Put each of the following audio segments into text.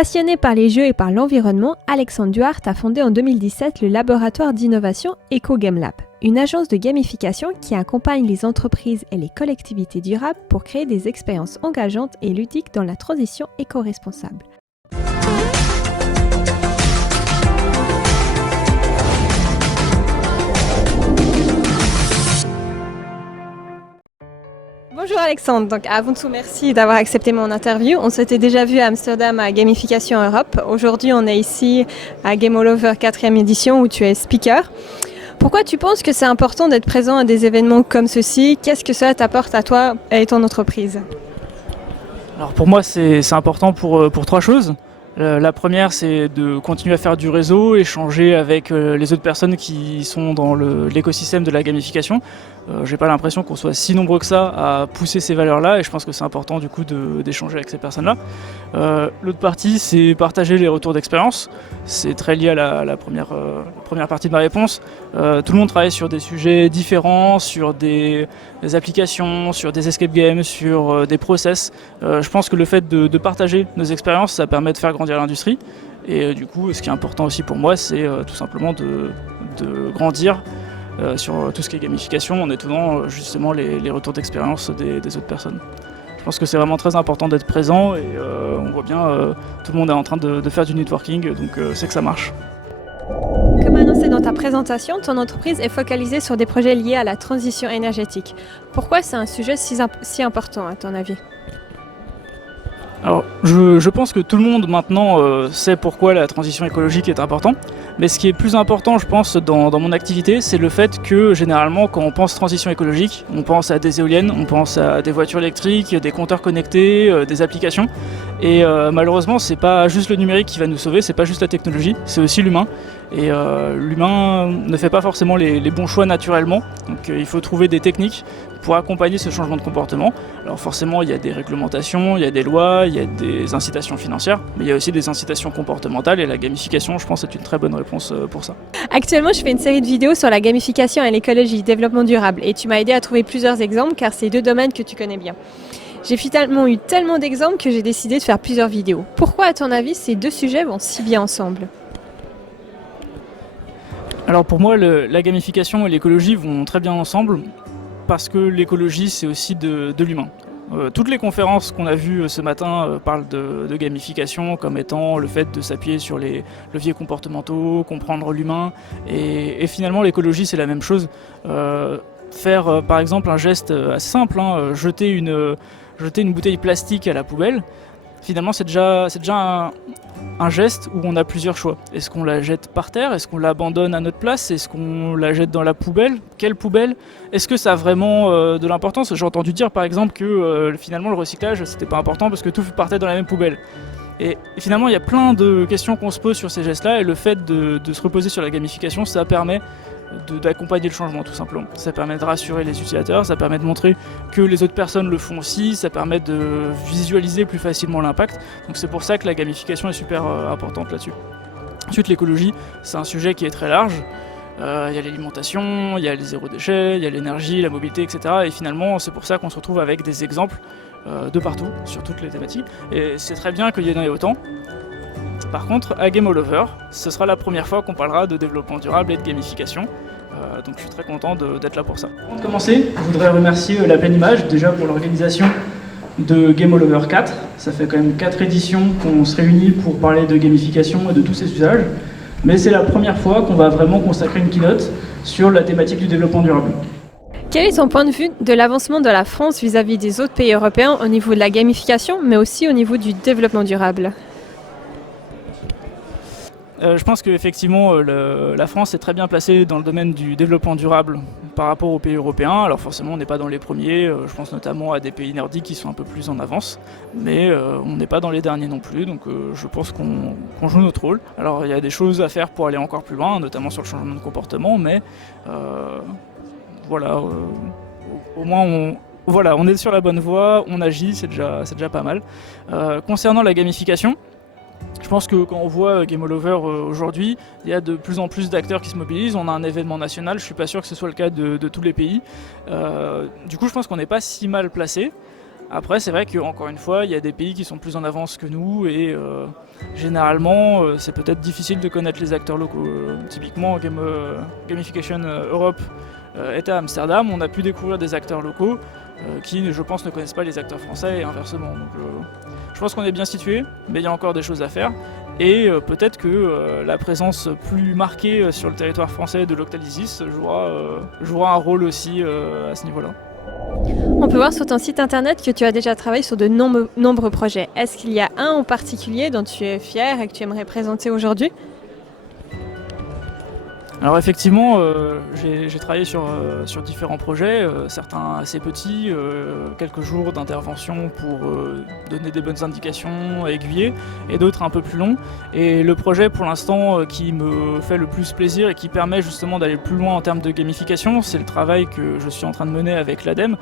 Passionné par les jeux et par l'environnement, Alexandre Duarte a fondé en 2017 le laboratoire d'innovation EcoGameLab, une agence de gamification qui accompagne les entreprises et les collectivités durables pour créer des expériences engageantes et ludiques dans la transition éco-responsable. Bonjour Alexandre, donc avant tout merci d'avoir accepté mon interview. On s'était déjà vu à Amsterdam à Gamification Europe. Aujourd'hui on est ici à Game All Over 4e édition où tu es speaker. Pourquoi tu penses que c'est important d'être présent à des événements comme ceci? Qu'est-ce que cela t'apporte à toi et ton entreprise? Alors pour moi c'est important pour trois choses. La première, c'est de continuer à faire du réseau, échanger avec les autres personnes qui sont dans l'écosystème de la gamification. J'ai pas l'impression qu'on soit si nombreux que ça à pousser ces valeurs-là et je pense que c'est important du coup d'échanger avec ces personnes-là. L'autre partie, c'est partager les retours d'expérience. C'est très lié à la première partie de ma réponse. Tout le monde travaille sur des sujets différents, sur des applications, sur des escape games, sur des process. Je pense que le fait de partager nos expériences, ça permet de faire grandir l'industrie. Et du coup, ce qui est important aussi pour moi, c'est tout simplement de grandir sur tout ce qui est gamification en étonnant justement les retours d'expérience des autres personnes. Je pense que c'est vraiment très important d'être présent et on voit bien tout le monde est en train de faire du networking, donc c'est que ça marche. Comme annoncé dans ta présentation, ton entreprise est focalisée sur des projets liés à la transition énergétique. Pourquoi c'est un sujet si important à ton avis ? Alors, je pense que tout le monde maintenant sait pourquoi la transition écologique est importante, mais ce qui est plus important, je pense, dans mon activité, c'est le fait que généralement, quand on pense transition écologique, on pense à des éoliennes, on pense à des voitures électriques, des compteurs connectés, des applications, et malheureusement, c'est pas juste le numérique qui va nous sauver, c'est pas juste la technologie, c'est aussi l'humain, et l'humain ne fait pas forcément les bons choix naturellement, donc il faut trouver des techniques pour accompagner ce changement de comportement. Alors forcément, il y a des réglementations, il y a des lois, il y a des incitations financières, mais il y a aussi des incitations comportementales et la gamification, je pense, est une très bonne réponse pour ça. Actuellement, je fais une série de vidéos sur la gamification et l'écologie, développement durable, et tu m'as aidé à trouver plusieurs exemples car c'est deux domaines que tu connais bien. J'ai finalement eu tellement d'exemples que j'ai décidé de faire plusieurs vidéos. Pourquoi, à ton avis, ces deux sujets vont si bien ensemble ? Alors pour moi, la gamification et l'écologie vont très bien ensemble parce que l'écologie, c'est aussi de l'humain. Toutes les conférences qu'on a vues ce matin parlent de gamification comme étant le fait de s'appuyer sur les leviers comportementaux, comprendre l'humain. Et finalement, l'écologie, c'est la même chose. Faire par exemple un geste assez simple, jeter une bouteille plastique à la poubelle, finalement c'est déjà un geste où on a plusieurs choix. Est-ce qu'on la jette par terre? Est-ce qu'on l'abandonne à notre place? Est-ce qu'on la jette dans la poubelle? Quelle poubelle? Est-ce que ça a vraiment de l'importance? J'ai entendu dire par exemple que finalement le recyclage c'était pas important parce que tout partait dans la même poubelle. Et finalement il y a plein de questions qu'on se pose sur ces gestes-là et le fait de se reposer sur la gamification, ça permet d'accompagner le changement tout simplement. Ça permet de rassurer les utilisateurs, ça permet de montrer que les autres personnes le font aussi, ça permet de visualiser plus facilement l'impact. Donc c'est pour ça que la gamification est super importante là-dessus. Ensuite l'écologie, c'est un sujet qui est très large. Il y a l'alimentation, il y a les zéro déchets, il y a l'énergie, la mobilité, etc. Et finalement c'est pour ça qu'on se retrouve avec des exemples de partout sur toutes les thématiques. Et c'est très bien qu'il y en ait autant. Par contre, à Game All Over, ce sera la première fois qu'on parlera de développement durable et de gamification. Donc je suis très content d'être là pour ça. Avant de commencer, je voudrais remercier La Pleine Image déjà pour l'organisation de Game All Over 4. Ça fait quand même 4 éditions qu'on se réunit pour parler de gamification et de tous ses usages. Mais c'est la première fois qu'on va vraiment consacrer une keynote sur la thématique du développement durable. Quel est ton point de vue de l'avancement de la France vis-à-vis des autres pays européens au niveau de la gamification, mais aussi au niveau du développement durable ? Je pense qu'effectivement la France est très bien placée dans le domaine du développement durable par rapport aux pays européens. Alors forcément on n'est pas dans les premiers, je pense notamment à des pays nordiques qui sont un peu plus en avance, mais on n'est pas dans les derniers non plus, donc je pense qu'on joue notre rôle. Alors il y a des choses à faire pour aller encore plus loin, notamment sur le changement de comportement, mais voilà, au moins on est sur la bonne voie, on agit, c'est déjà pas mal. Concernant la gamification, je pense que quand on voit Game All Over aujourd'hui, il y a de plus en plus d'acteurs qui se mobilisent, on a un événement national, je suis pas sûr que ce soit le cas de tous les pays. Du coup je pense qu'on n'est pas si mal placé. Après, c'est vrai qu'encore une fois, il y a des pays qui sont plus en avance que nous et généralement, c'est peut-être difficile de connaître les acteurs locaux. Typiquement, Gamification Europe était à Amsterdam, on a pu découvrir des acteurs locaux qui, je pense, ne connaissent pas les acteurs français et inversement. Donc, je pense qu'on est bien situé, mais il y a encore des choses à faire. Et peut-être que la présence plus marquée sur le territoire français de Localisis jouera un rôle aussi à ce niveau-là. On peut voir sur ton site internet que tu as déjà travaillé sur de nombreux projets. Est-ce qu'il y a un en particulier dont tu es fier et que tu aimerais présenter aujourd'hui ? Alors effectivement, j'ai travaillé sur différents projets, certains assez petits, quelques jours d'intervention pour donner des bonnes indications, aiguiller, et d'autres un peu plus longs. Et le projet pour l'instant qui me fait le plus plaisir et qui permet justement d'aller plus loin en termes de gamification, c'est le travail que je suis en train de mener avec l'ADEME,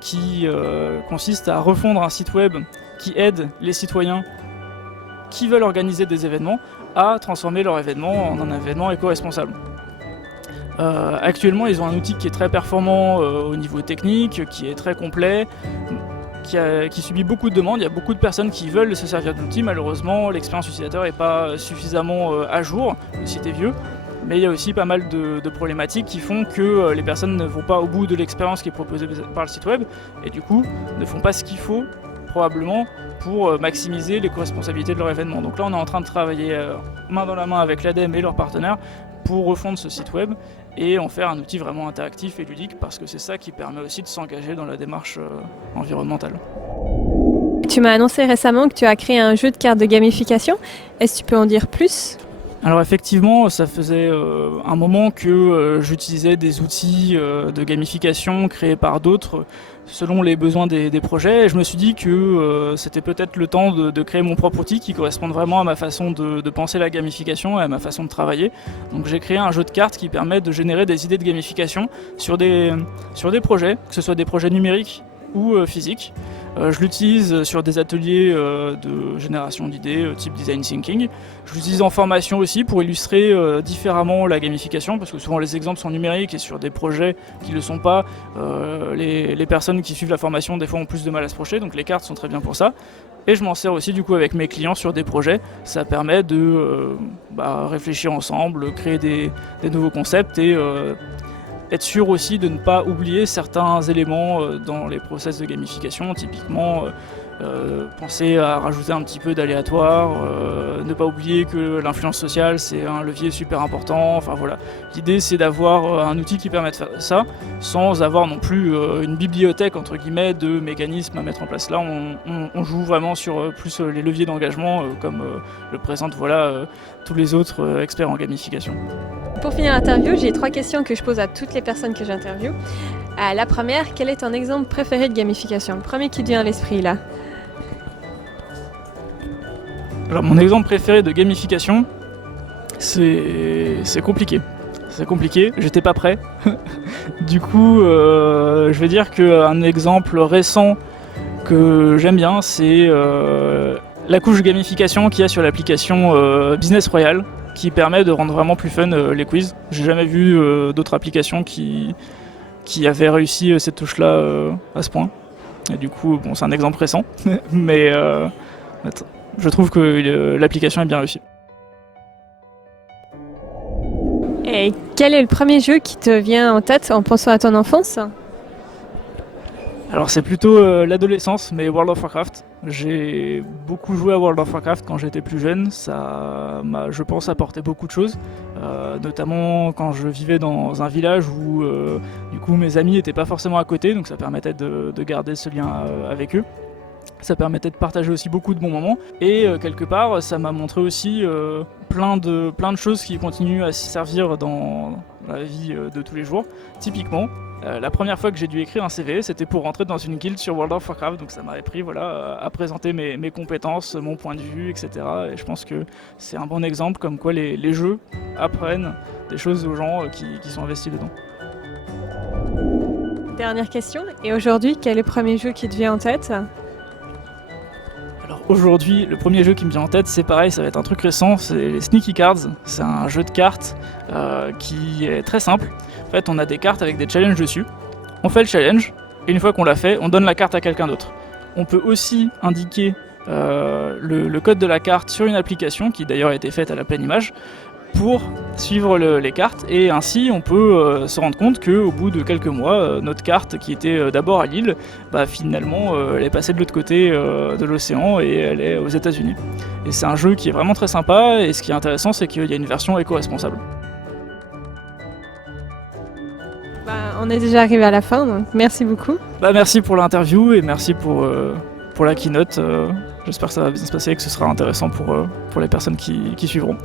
qui consiste à refondre un site web qui aide les citoyens qui veulent organiser des événements à transformer leur événement en un événement éco-responsable. Actuellement, ils ont un outil qui est très performant au niveau technique, qui est très complet, qui subit beaucoup de demandes. Il y a beaucoup de personnes qui veulent se servir de l'outil. Malheureusement, l'expérience utilisateur n'est pas suffisamment à jour, le site est vieux. Mais il y a aussi pas mal de problématiques qui font que les personnes ne vont pas au bout de l'expérience qui est proposée par le site web et du coup ne font pas ce qu'il faut probablement pour maximiser l'éco-responsabilité de leur événement. Donc là, on est en train de travailler main dans la main avec l'ADEME et leurs partenaires pour refondre ce site web et en faire un outil vraiment interactif et ludique parce que c'est ça qui permet aussi de s'engager dans la démarche environnementale. Tu m'as annoncé récemment que tu as créé un jeu de cartes de gamification. Est-ce que tu peux en dire plus ? Alors effectivement, ça faisait un moment que j'utilisais des outils de gamification créés par d'autres selon les besoins des projets. Et je me suis dit que c'était peut-être le temps de créer mon propre outil qui corresponde vraiment à ma façon de penser la gamification et à ma façon de travailler. Donc j'ai créé un jeu de cartes qui permet de générer des idées de gamification sur des projets, que ce soit des projets numériques ou physiques. Je l'utilise sur des ateliers de génération d'idées type design thinking. Je l'utilise en formation aussi pour illustrer différemment la gamification parce que souvent les exemples sont numériques et sur des projets qui ne le sont pas, les personnes qui suivent la formation des fois ont plus de mal à se projeter, donc les cartes sont très bien pour ça. Et je m'en sers aussi du coup avec mes clients sur des projets. Ça permet de réfléchir ensemble, créer des nouveaux concepts et être sûr aussi de ne pas oublier certains éléments dans les process de gamification, typiquement penser à rajouter un petit peu d'aléatoire, ne pas oublier que l'influence sociale c'est un levier super important, enfin voilà. L'idée c'est d'avoir un outil qui permet de faire ça sans avoir non plus une bibliothèque entre guillemets de mécanismes à mettre en place. Là on joue vraiment sur plus les leviers d'engagement comme le présentent tous les autres experts en gamification. Pour finir l'interview, j'ai 3 questions que je pose à toutes les personnes que j'interviewe. La première, quel est ton exemple préféré de gamification ? Le premier qui te vient à l'esprit là. Alors mon exemple préféré de gamification, c'est compliqué. C'est compliqué, j'étais pas prêt. Du coup, je vais dire qu'un exemple récent que j'aime bien, c'est la couche gamification qu'il y a sur l'application Business Royale, qui permet de rendre vraiment plus fun les quiz. J'ai jamais vu d'autres applications qui avaient réussi cette touche-là à ce point. Et du coup, bon, c'est un exemple récent, mais je trouve que l'application est bien réussie. Et quel est le premier jeu qui te vient en tête en pensant à ton enfance ? Alors c'est plutôt l'adolescence, mais World of Warcraft. J'ai beaucoup joué à World of Warcraft quand j'étais plus jeune, ça m'a, je pense, apporté beaucoup de choses, notamment quand je vivais dans un village où du coup mes amis n'étaient pas forcément à côté, donc ça permettait de garder ce lien avec eux. Ça permettait de partager aussi beaucoup de bons moments et quelque part ça m'a montré aussi plein de choses qui continuent à s'y servir dans la vie de tous les jours. Typiquement, la première fois que j'ai dû écrire un CV, c'était pour rentrer dans une guilde sur World of Warcraft, donc ça m'avait pris à présenter mes compétences, mon point de vue, etc. Et je pense que c'est un bon exemple comme quoi les jeux apprennent des choses aux gens qui sont investis dedans. Dernière question, et aujourd'hui, quel est le premier jeu qui te vient en tête ? Alors aujourd'hui, le premier jeu qui me vient en tête, c'est pareil, ça va être un truc récent, c'est les Sneaky Cards. C'est un jeu de cartes qui est très simple. En fait, on a des cartes avec des challenges dessus. On fait le challenge, et une fois qu'on l'a fait, on donne la carte à quelqu'un d'autre. On peut aussi indiquer le code de la carte sur une application qui d'ailleurs a été faite à la pleine image pour suivre les cartes, et ainsi on peut se rendre compte qu'au bout de quelques mois, notre carte qui était d'abord à Lille, finalement elle est passée de l'autre côté de l'océan et elle est aux États-Unis. Et c'est un jeu qui est vraiment très sympa, et ce qui est intéressant c'est qu'il y a une version éco-responsable. On est déjà arrivé à la fin, donc merci beaucoup. Merci pour l'interview et merci pour la keynote. J'espère que ça va bien se passer et que ce sera intéressant pour les personnes qui suivront.